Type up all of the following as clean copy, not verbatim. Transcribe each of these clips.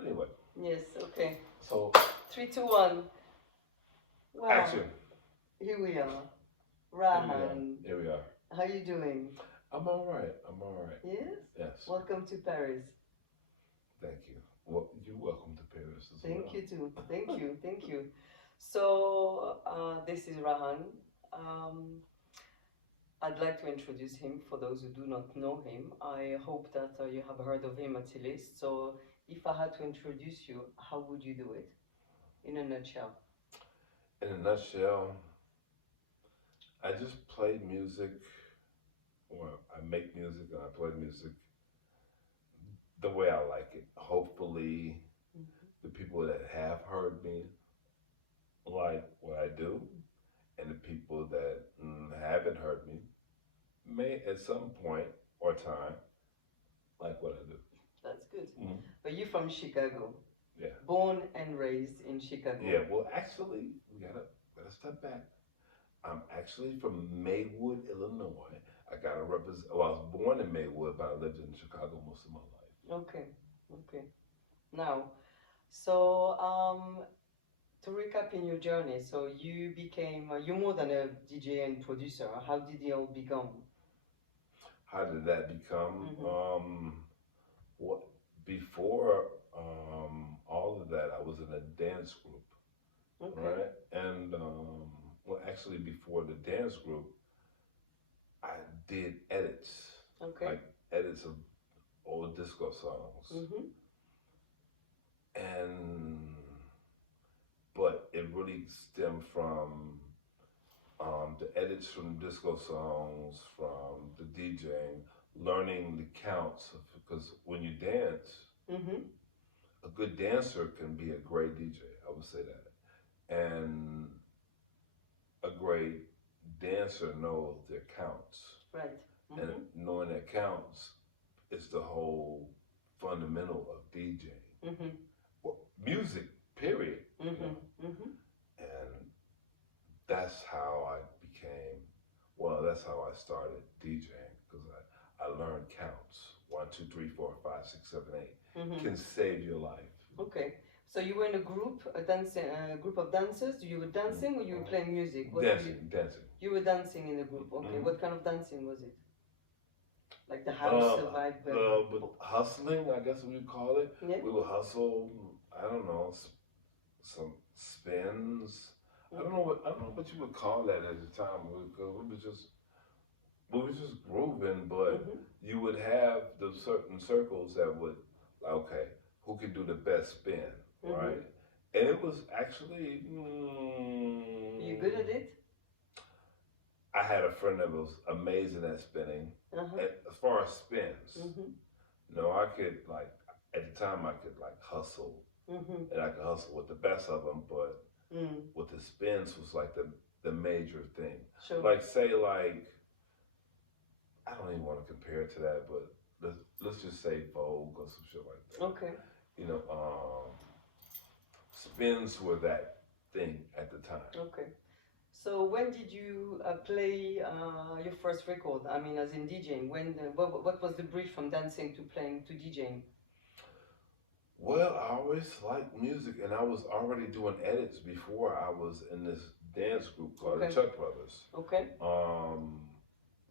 But anyway. Yes, okay. So 3, 2, 1. Wow. Action. Here we are. Rahaan. Here we are. How you doing? I'm all right. Yes? Yes. Welcome to Paris. Thank you. Well, you're welcome to Paris as well. Thank you too. Thank you. So, this is Rahaan. I'd like to introduce him for those who do not know him. I hope that you have heard of him at least. So, if I had to introduce you, how would you do it? In a nutshell. In a nutshell, I just play music, or I make music and I play music the way I like it. Hopefully, the people that have heard me like what I do, and the people that haven't heard me may at some point or time like what I do. That's good. Mm-hmm. But you're from Chicago. Yeah. Born and raised in Chicago. Yeah, well, actually, we gotta step back. I'm actually from Maywood, Illinois. I gotta represent. Well, I was born in Maywood, but I lived in Chicago most of my life. Okay. Now, so to recap in your journey, so you became you're more than a DJ and producer. How did it all become? How did that become? Mm-hmm. What before all of that, I was in a dance group, Okay. right? And well, actually, before the dance group, I did edits, Okay. like edits of old disco songs, Mm-hmm. and but it really stemmed from the edits from disco songs, from the DJing, learning the counts, because when you dance, Mm-hmm. a good dancer can be a great DJ. I would say that, and a great dancer knows their counts, Right. Mm-hmm. and knowing their counts is the whole fundamental of DJing. Mm-hmm. Well, music, period. Mm-hmm. You know? Mm-hmm. And that's how I became. Well, that's how I started DJing, because I learned counts. 1, 2, 3, 4, 5, 6, 7, 8 Mm-hmm. can save your life. Okay. So you were in a group, a group of dancers. You were dancing, or you were playing music? What dancing. You were dancing in a group. Okay. Mm-hmm. What kind of dancing was it? Like the house vibe? But hustling, I guess we would call it. Yeah. We would hustle. I don't know, some spins. Okay. I don't know what you would call that at the time, because we were just grooving. But Mm-hmm. you would have the certain circles that would, okay, who can do the best spin, Mm-hmm. right? And it was actually. You good at it? I had a friend that was amazing at spinning. Uh-huh. As far as spins, Mm-hmm. I could, like, at the time I could, like, hustle, Mm-hmm. and I could hustle with the best of them, but with the spins was like the major thing. Sure. Like, say, like, I don't even want to compare it to that, but let's just say Vogue or some shit like that. Okay. Spins were that thing at the time. Okay. So when did you play your first record? I mean, as in DJing. What was the bridge from dancing to playing to DJing? Well, I always liked music, and I was already doing edits before I was in this dance group called the Chuck Brothers. Okay.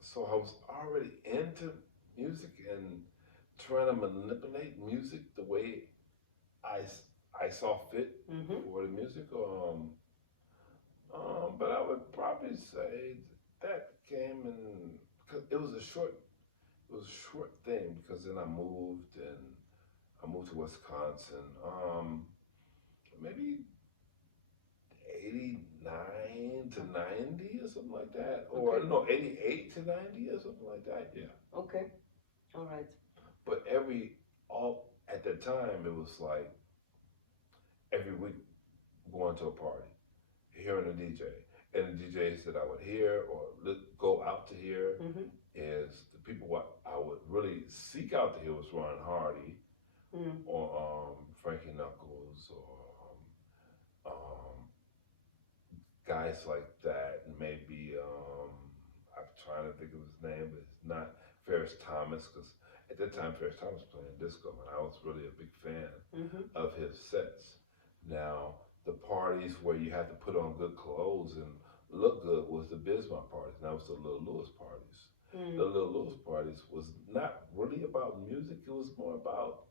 So I was already into music and trying to manipulate music the way I saw fit for the music. But I would probably say that came in, cause it was a short thing, because then I moved to Wisconsin. Maybe 89 to 90 or something like that, or no, 88 to 90 or something like that. Yeah. Okay. All right. But at the time, it was like every week going to a party, hearing a DJ. And the DJs that I would hear or go out to hear is the people what I would really seek out to hear was Ron Hardy or Frankie Knuckles or guys like that. Maybe I'm trying to think of his name, but it's not Ferris Thomas, because at that time Ferris Thomas was playing disco, and I was really a big fan of his sets. Now, the parties where you had to put on good clothes and look good was the Bismarck parties. That was the Little Lewis parties. The Mm. Little Lewis parties was not really about music. It was more about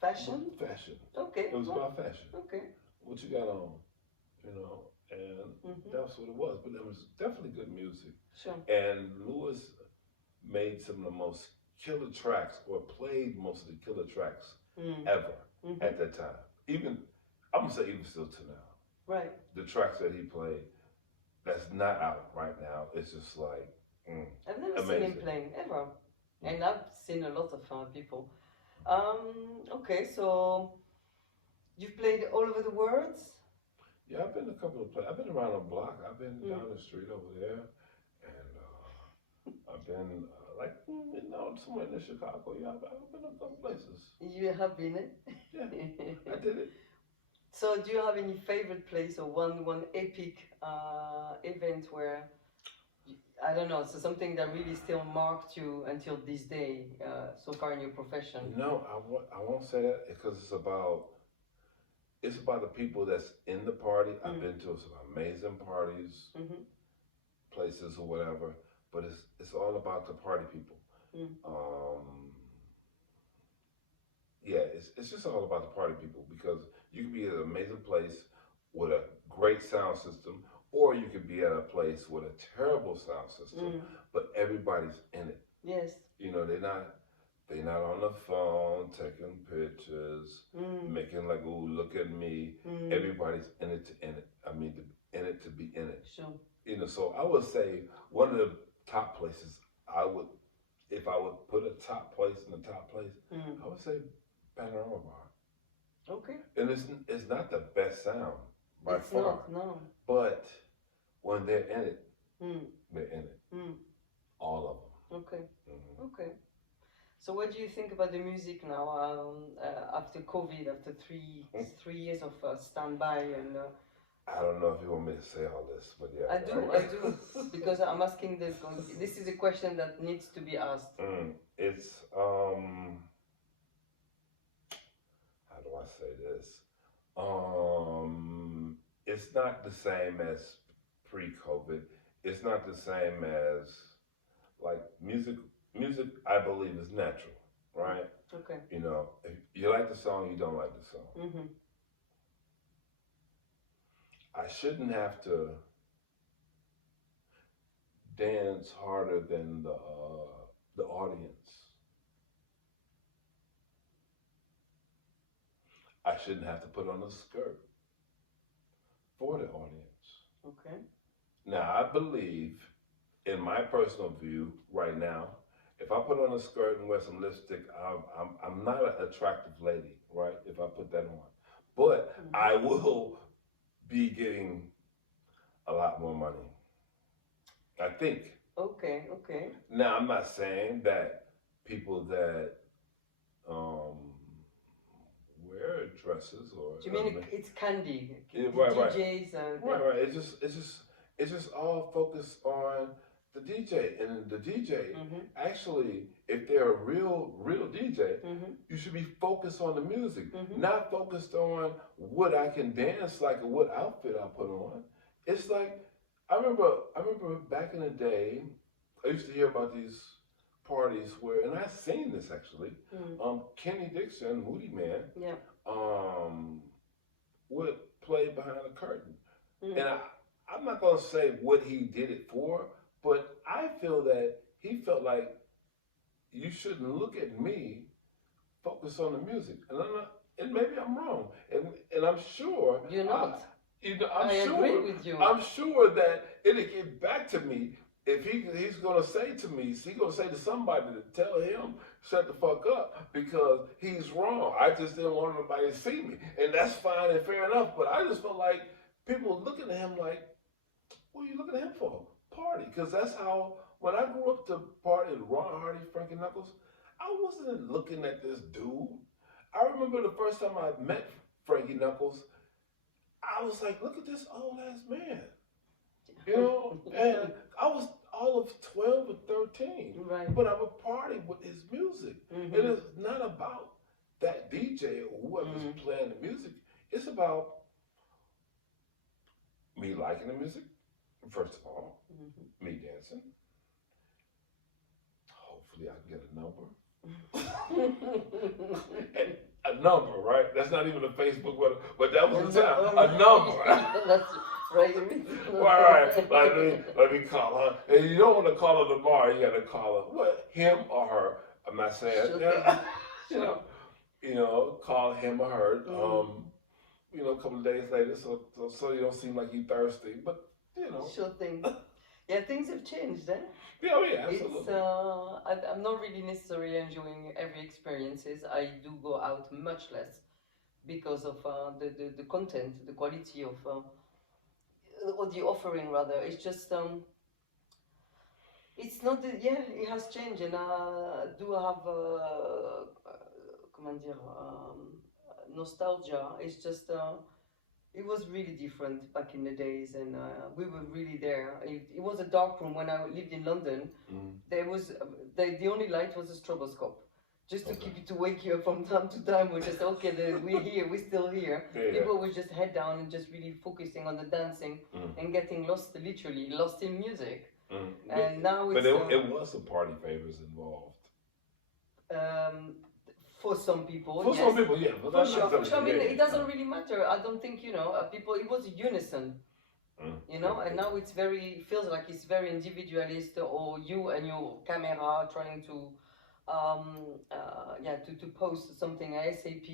Fashion? fashion. Okay. It was Well, about fashion. okay. What you got on, and Mm-hmm. that's what it was. But it was definitely good music. Sure. And Lewis made some of the most killer tracks, or played most of the killer tracks Mm. ever Mm-hmm. at that time. Even, I'm gonna say even still to now. Right. The tracks that he played that's not out right now, it's just like I've never seen him amazing. playing ever, and I've seen a lot of people. Okay, so you've played all over the world. Yeah, I've been a couple of places. I've been around the block. I've been Mm. down the street over there, and I've been somewhere in Chicago. Yeah, I've been a couple places. You have been. Yeah, Eh? I did it. So, do you have any favorite place or one epic event where I don't know, so something that really still marked you until this day, so far in your profession? No, I won't say that because it's about the people that's in the party. I've Mm. been to some amazing parties, Mm-hmm. places or whatever, but it's all about the party people. Mm. Um, yeah, it's just all about the party people because you can be at an amazing place with a great sound system, or you could be at a place with a terrible sound system, Mm. but everybody's in it. Yes. They're not on the phone taking pictures, Mm. making like, "Ooh, look at me." Mm. Everybody's in it to in it. I mean, in it to be in it. Sure. So I would say one of the top places I would, if I would put a top place in the top place, Mm. I would say Panorama Bar. Okay. And it's not the best sound by It's far, not, no. but when they're in it, Mm. they're in it. Mm. All of them. Okay. Hmm. Okay. So, what do you think about the music now? After COVID, after three years of standby, and I don't know if you want me to say all this, but yeah. I do, because I'm asking this. This is a question that needs to be asked. It's how do I say this? It's not the same as pre-COVID. It's not the same as like music. Music, I believe, is natural, right? Okay. If you like the song, you don't like the song. Mm-hmm. I shouldn't have to dance harder than the audience. I shouldn't have to put on a skirt for the audience. Okay. Now, I believe, in my personal view, right now, if I put on a skirt and wear some lipstick, I'm not an attractive lady, right? If I put that on, but I will be getting a lot more money. I think. Okay. Okay. Now, I'm not saying that people that um, wear dresses or Do you mean it's candy? yeah, The right, right, DJs, right. It's just all focused on the DJ, and the DJ actually, if they're a real DJ, you should be focused on the music, not focused on what I can dance like or what outfit I put on. It's like I remember back in the day, I used to hear about these parties where, and I've seen this actually. Kenny Dixon, Moody Man, yeah. um, would play behind a curtain, Mm. and I'm not gonna say what he did it for, but I feel that he felt like you shouldn't look at me, focus on the music, and I'm not, and maybe I'm wrong, and I'm sure You're not. I'm I sure agree with you. I'm sure that it'll get back to me if he's gonna say to me, he's gonna say to somebody to tell him shut the fuck up because he's wrong. I just didn't want nobody to see me, and that's fine and fair enough. But I just felt like people looking at him like, what are you looking at him for? Party, because that's how when I grew up to party with Ron Hardy, Frankie Knuckles, I wasn't looking at this dude. I remember the first time I met Frankie Knuckles, I was like, look at this old ass man. And I was all of 12 or 13. Right. But I would party with his music. And it's not about that DJ or whoever's Mm. playing the music, it's about me liking the music, first of all, Mm-hmm. me dancing. Hopefully, I can get a number. A number, right? That's not even a Facebook, but that was the time. A number. That's right. All right, let me call her. And you don't want to call her tomorrow. You got to call her. What? Him or her? I'm not saying. Sure You thing. know, Sure. call him or her. Mm. A couple of days later, so you don't seem like you thirsty. But you know. Sure thing. Yeah, things have changed, eh? Yeah, oh yeah, It's absolutely. I'm not really necessarily enjoying every experiences. I do go out much less because of the content, the quality of or the offering rather. It's just it's not the, yeah, it has changed, and I do have comment dire nostalgia. It's just it was really different back in the days, and we were really there. It was a dark room when I lived in London. Mm. There was the only light was a stroboscope, just to Okay. keep you to wake you up from time to time. We're just okay. We're here. We're still here. Yeah. People would just head down and just really focusing on the dancing and getting lost, literally lost in music. Mm. And now But it's it was some party favors involved. um, for some people, For yes. some people, yeah. But For I'm sure, not for telling sure. I you, mean, yeah, it doesn't really matter. I don't think people. It was unison, and now it's feels like it's very individualist, or you and your camera trying to, to post something ASAP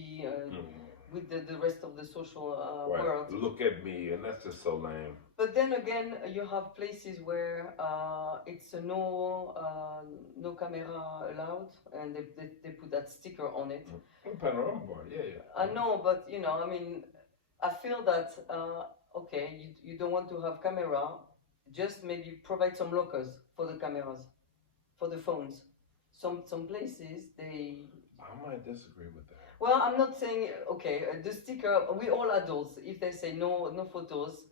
with the rest of the social Right. world. Look at me, and that's just so lame. But then again, you have places where it's no camera allowed, and they put that sticker on it. Panorama bar, yeah. I know, but I mean, I feel that okay, you don't want to have camera, just maybe provide some lockers for the cameras, for the phones. Some places they. I might disagree with that. Well, I'm not saying okay. The sticker, we all adults. If they say no photos,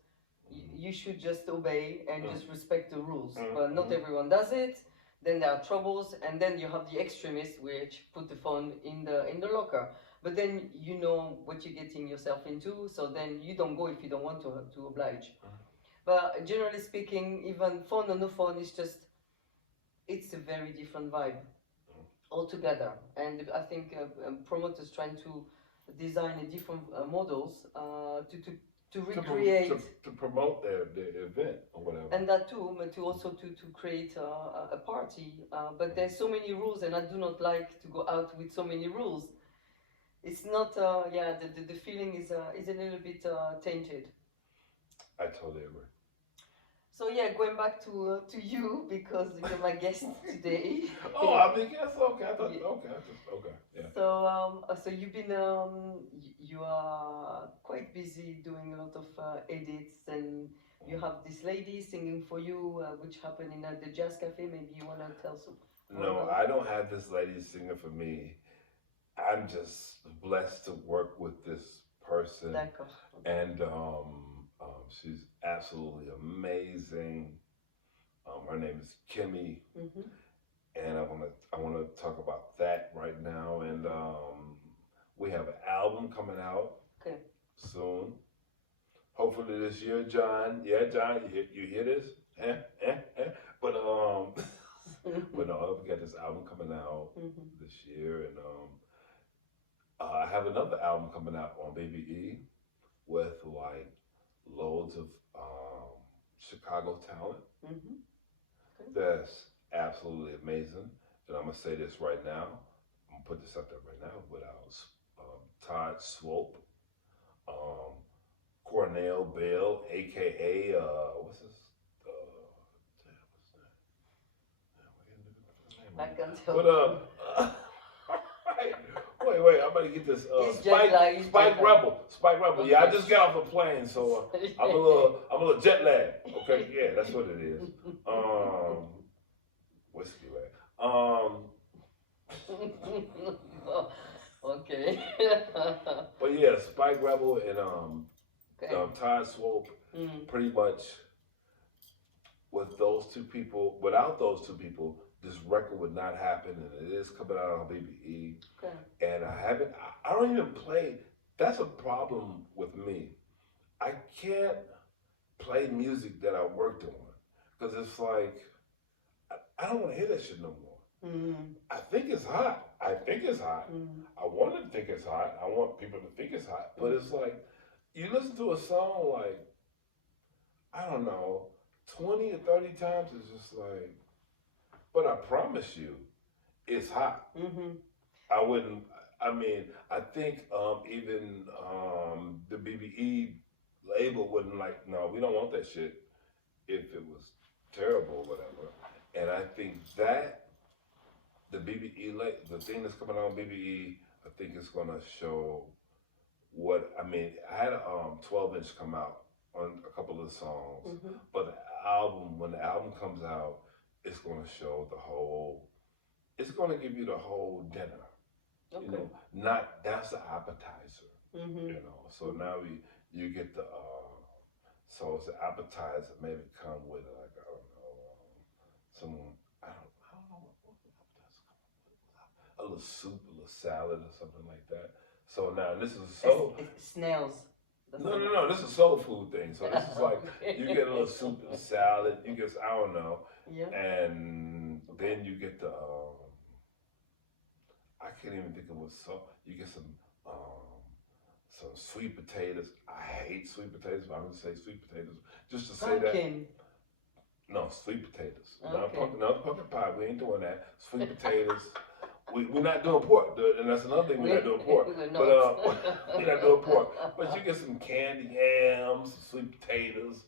you should just obey and just respect the rules. But not everyone does it. Then there are troubles, and then you have the extremists which put the phone in the locker. But then you know what you're getting yourself into, so then you don't go if you don't want to oblige. But generally speaking, even phone or no phone is just it's a very different vibe altogether. And I think promoters trying to design a different models to recreate to promote their event or whatever. and that too, but to also to create a party. But there's so many rules, and I do not like to go out with so many rules. It's not the feeling is a little bit tainted. I totally agree. So yeah, going back to you because you're my guest today. Oh, I mean, yes, okay. I thought, okay, yeah. So you've been you are quite busy doing a lot of edits, and you have this lady singing for you, which happened in the jazz cafe. Maybe you wanna tell some. No, I don't have this lady singing for me. I'm just blessed to work with this person, D'accord. and she's absolutely amazing. Her name is Kimmy, and I wanna talk about that right now. And we have an album coming out soon. Hopefully this year, John. Yeah, John, you hear this? But but no, we got this album coming out this year, and I have another album coming out on BBE with like loads of Chicago talent. That's absolutely amazing. And I'm gonna say this right now. I'm gonna put this out there right now without Todd Swope, Cornell Bell, aka what's his I can't tell. But wait, I'm gonna get this Spike Rebel. Okay. Yeah, I just got off a plane, so I'm a little jet lag. Okay, yeah, that's what it is. Whiskey lag. Okay. But yeah, Spike Rebel and Todd Swope, pretty much with those two people, without those two people, this record would not happen, and it is coming out on BBE. Okay. And I haven't. I don't even play. That's a problem with me. I can't play music that I worked on because it's like I don't want to hear that shit no more. I think it's hot. I think it's hot. I want to think it's hot. I want people to think it's hot. But it's like you listen to a song like I don't know 20 or 30 times. It's just like, but I promise you, it's hot. I wouldn't. I mean, I think even the BBE label wouldn't like. No, we don't want that shit if it was terrible or whatever. And I think that the BBE, the thing that's coming out on BBE, I think it's gonna show what I mean. I had a 12-inch come out on a couple of the songs, but the album, when the album comes out, it's gonna show the whole. It's gonna give you the whole dinner. Okay. You know, not that's the appetizer. You know, so now you get the so it's the appetizer. Maybe come with like I don't know some I don't know what the appetizer come with. A little soup, a little salad, or something like that. So now this is It's snails. No. This is a soul food thing. So this is like you get a little soup and salad. You get I don't know, and then you get the. I can't even think of what so you get some sweet potatoes. I hate sweet potatoes, but I'm gonna say sweet potatoes just to say Pumpkin. that. No, sweet potatoes. Okay. No pumpkin pie. We ain't doing that. Sweet potatoes. We're not doing pork, and that's another thing we're not doing pork. We're But we're not doing pork. But you get some candy yams, some sweet potatoes,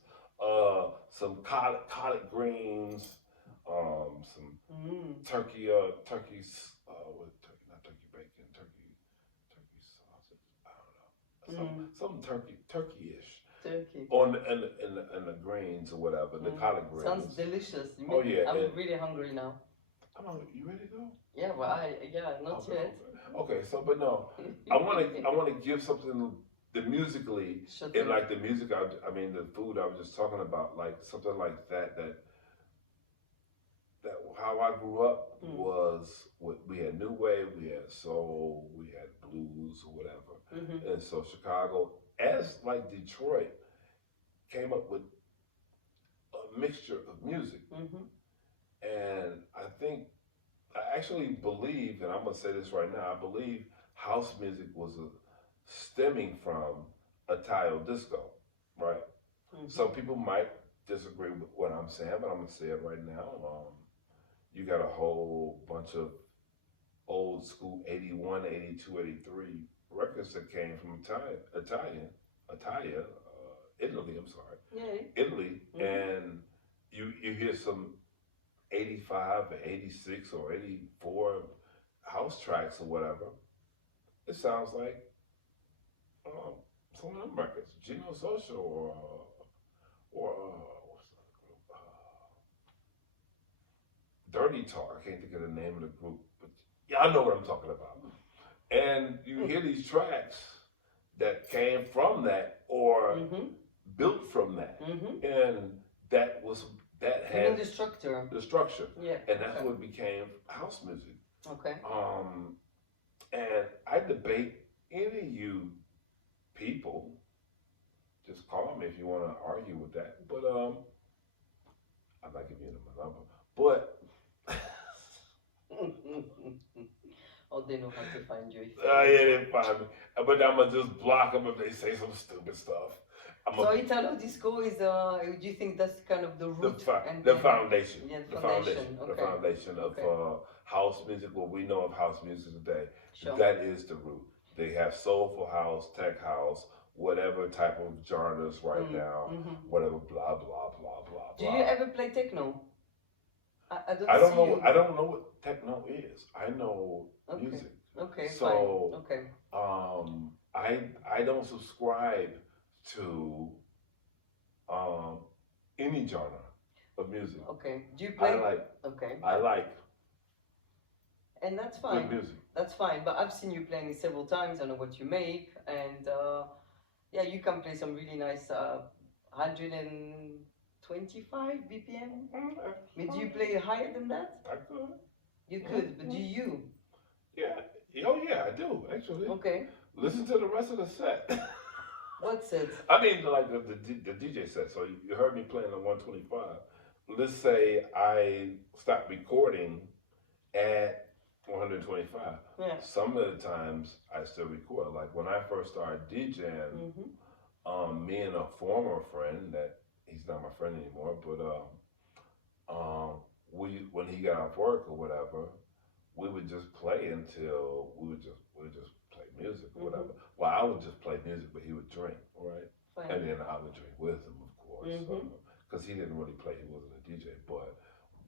some collard greens, some turkey, what turkey? Not turkey bacon, turkey sausage. I don't know. Some turkey-ish. Turkey. On the greens or whatever, the collard greens. Sounds delicious. I'm really hungry now. You ready to go? Yeah, well, not yet. Okay, so but no, I want to give something the musically and like the music. I mean the food I was just talking about, like something like that how I grew up was we had new wave, we had soul, we had blues or whatever, and so Chicago, as like Detroit, came up with a mixture of music, and I actually believe, and I'm gonna say this right now, I believe house music was stemming from Italo disco, right? Some people might disagree with what I'm saying, but I'm gonna say it right now. You got a whole bunch of old school 81, 82, 83 records that came from Italy, I'm sorry. Yeah. Italy, and you hear some 85 or 86 or 84 house tracks or whatever. It sounds like some of them records, Geno Social or Dirty Talk. I can't think of the name of the group, but yeah, I know what I'm talking about. And you hear these tracks that came from that or built from that, and that had the structure. The structure, yeah, and that's what became house music. Okay. And I debate any of you people. Just call me if you want to argue with that. But I'm not giving you my number. But oh, they know how to find you. Yeah, they find me. But I'm gonna just block them if they say some stupid stuff. So Italo disco is do you think that's kind of the root the foundation? Yeah, the foundation. Okay. The foundation of house music, what we know of house music today. Sure. That is the root. They have soulful house, tech house, whatever type of genres right now, whatever, blah blah blah blah. Do you ever play techno? I don't know. I don't know what techno is. I know music. Okay. So fine. Okay. I don't subscribe to any genre of music. Okay. Do you play? I like. And that's fine. Good music. That's fine. But I've seen you playing it several times. I know what you make, and you can play some really nice 120 25 BPM? Mm, Do you play higher than that? I could. You could, but do Mm-hmm. you? Yeah. Oh yeah, I do actually. Okay. Listen to the rest of the set. What's it? I mean, like the DJ set. So you heard me playing the 125. Let's say I stopped recording at 125. Yeah. Some of the times I still record. Like when I first started DJing, Mm-hmm. me and a former friend that he's not my friend anymore, but we when he got off work or whatever, we would just play until we would just play music or Mm-hmm. whatever. Well, I would just play music, but he would drink, right? Fine. And then I would drink with him, of course, Mm-hmm. because he didn't really play. He wasn't a DJ, but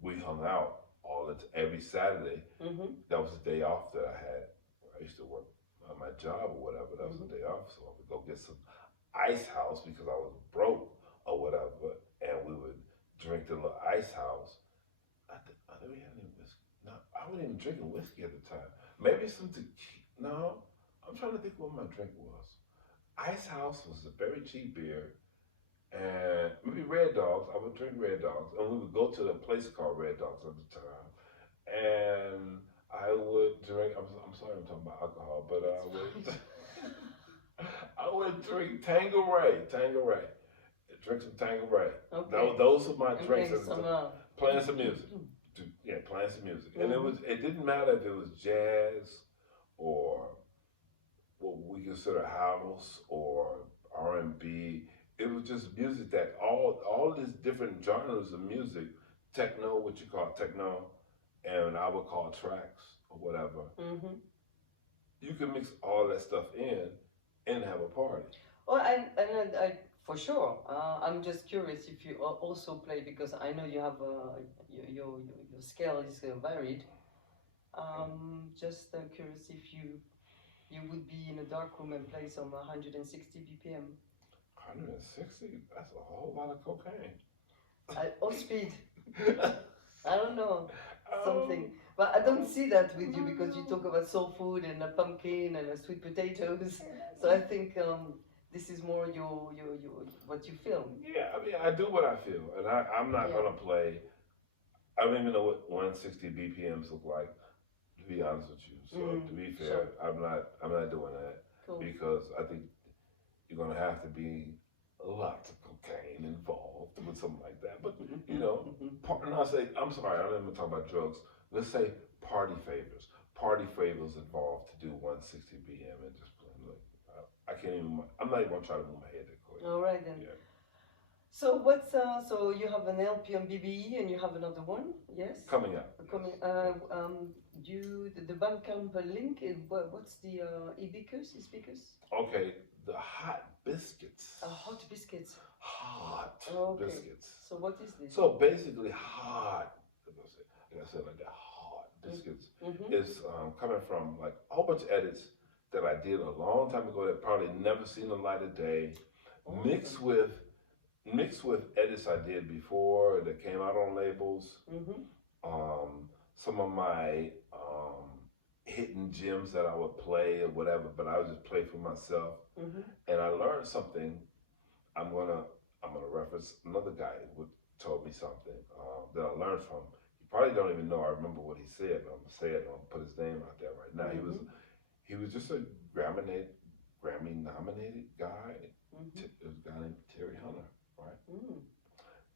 we hung out every Saturday. Mm-hmm. That was the day off that I had. I used to work on my job or whatever. That was Mm-hmm. the day off, so I would go get some ice house because I was broke or whatever, and we would drink the little ice house. I never had any whiskey. No, I wasn't even drinking whiskey at the time. Maybe some tequila. No, I'm trying to think what my drink was. Ice House was a very cheap beer, and maybe Red Dogs. I would drink Red Dogs, and we would go to a place called Red Dogs at the time, and I would drink. I'm sorry, I'm talking about alcohol, but I would. I would drink Tanqueray. Tanqueray. Drink some Tanqueray. Okay. Those are my And drinks. playing some. Playing some music. Yeah, playing some music. And Mm-hmm. it didn't matter if it was jazz or what we consider house or R&B. It was just music that all these different genres of music, techno, what you call techno, and I would call tracks or whatever. Mm-hmm. You can mix all that stuff in and have a party. Oh, and for sure. I'm just curious if you also play because I know you have your scale is varied. Just curious if you would be in a dark room and play some 160 BPM. 160? That's a whole lot of cocaine. Or speed. I don't know um, something, but I don't see that with you because you talk about soul food and a pumpkin and a sweet potatoes. So I think this is more your what you feel. yeah, I mean, I do what I feel, and I'm not Yeah. gonna play. I don't even know what 160 BPMs look like, to be honest with you. So to be Sure. fair, I'm not doing that Cool. because I think you're gonna have to be lots of cocaine involved with something like that. But you know, and I say, I'm sorry, I don't even talk about drugs. Let's say party favors. Party favors involved to do 160 BM and just play. Look, I can't even. I'm not even gonna try to move my head that quick. All right then. Yeah. So what's so you have an LP on BBE and you have another one, yes? Coming up. Coming. You the Bandcamp link. What's the Ibicus? Okay, the hot biscuits. Hot biscuits. Hot Okay. biscuits. So what is this? So basically, hot. Like I said, like that hot biscuits Mm-hmm. is coming from like a whole bunch of edits that I did a long time ago that probably never seen the light of day, Oh, mixed with edits I did before that came out on labels. Mm-hmm. Some of my hidden gems that I would play or whatever, but I would just play for myself. Mm-hmm. And I learned something. I'm gonna reference another guy who told me something that I learned from. You probably don't even know I remember what he said, but I'm gonna say it. I'm gonna put his name out there right now. Mm-hmm. He was just a Grammy nominated guy. Mm-hmm. It was a guy named Terry Hunter, right? Mm.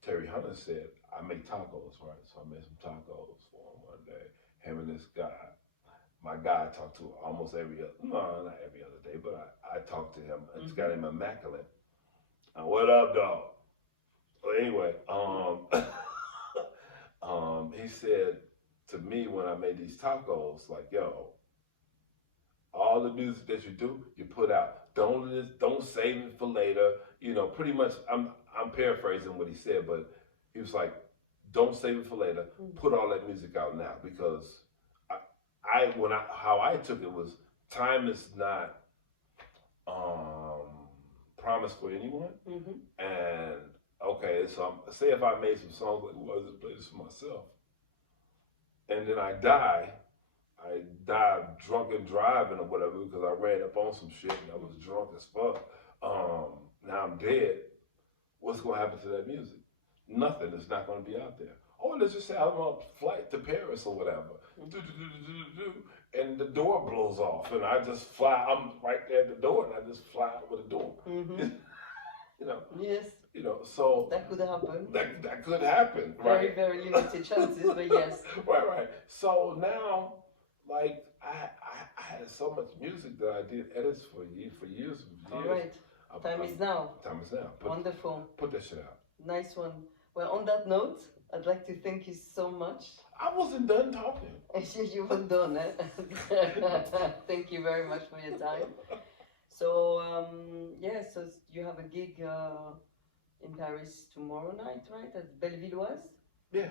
Terry Hunter said, I make tacos, right? So I made some tacos for him one day. Him and this guy. My guy I talked to almost not every other day, but I talked to him. This guy named Immaculate. What up, dog? Well, anyway, he said to me when I made these tacos, like, yo, all the music that you do, you put out. Don't save it for later. You know, pretty much. I'm paraphrasing what he said, but he was like, don't save it for later. Put all that music out now because how I took it was time is not promised for anyone. Mm-hmm. And okay, so say if I made some songs like, well, I just play this for myself, and then I die drunk and driving or whatever because I ran up on some shit and I was drunk as fuck. Now I'm dead. What's gonna happen to that music? nothing is not going to be out there. Or let's just say I'm on a flight to Paris or whatever, and the door blows off, and I just fly. I'm right there at the door, and I just fly out with the door. Mm-hmm. you know, Yes, so that could happen. that could happen, Very, right? very limited chances, but yes. right. So now, like I had so much music that I did edits for years and All years. right. Time is now. Time is now. Wonderful. Put that shit out. Nice one. Well, on that note, I'd like to thank you so much. I wasn't done talking. You were done, eh? Thank you very much for your time. So, so you have a gig in Paris tomorrow night, right? At Bellevilloise? Yeah.